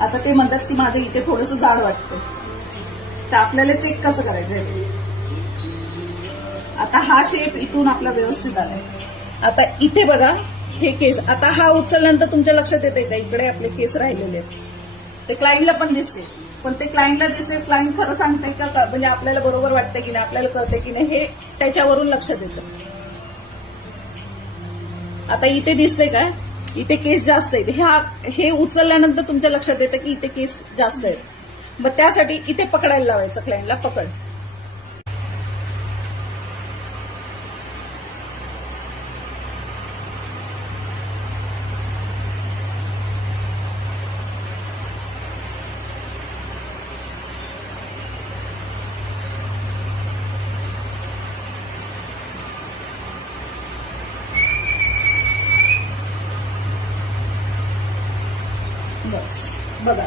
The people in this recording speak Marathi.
आता ते म्हणतात की माझं इथे थोडंसं जाड वाटतं, तर आपल्याला चेक कसं करायचं? आता हा शेप इथून आपला व्यवस्थित आलाय. आता इथे बघा हे केस, आता हा उचलल्यानंतर तुमच्या लक्षात येते का इकडे आपले केस राहिलेले आहेत, ते क्लायंटला पण दिसते. पण ते क्लायंटला दिसते, क्लायंट खरं सांगते का, म्हणजे आपल्याला बरोबर वाटतं की नाही, आपल्याला कळते की नाही, हे त्याच्यावरून लक्षात येतं. आता इथे दिसते का, इथे केस जास्त आहेत, हे उचलल्यानंतर तुमच्या लक्षात येतं की इथे केस जास्त आहेत. मग त्यासाठी इथे पकडायला लावायचं क्लायंटला, पकड. बस बघा.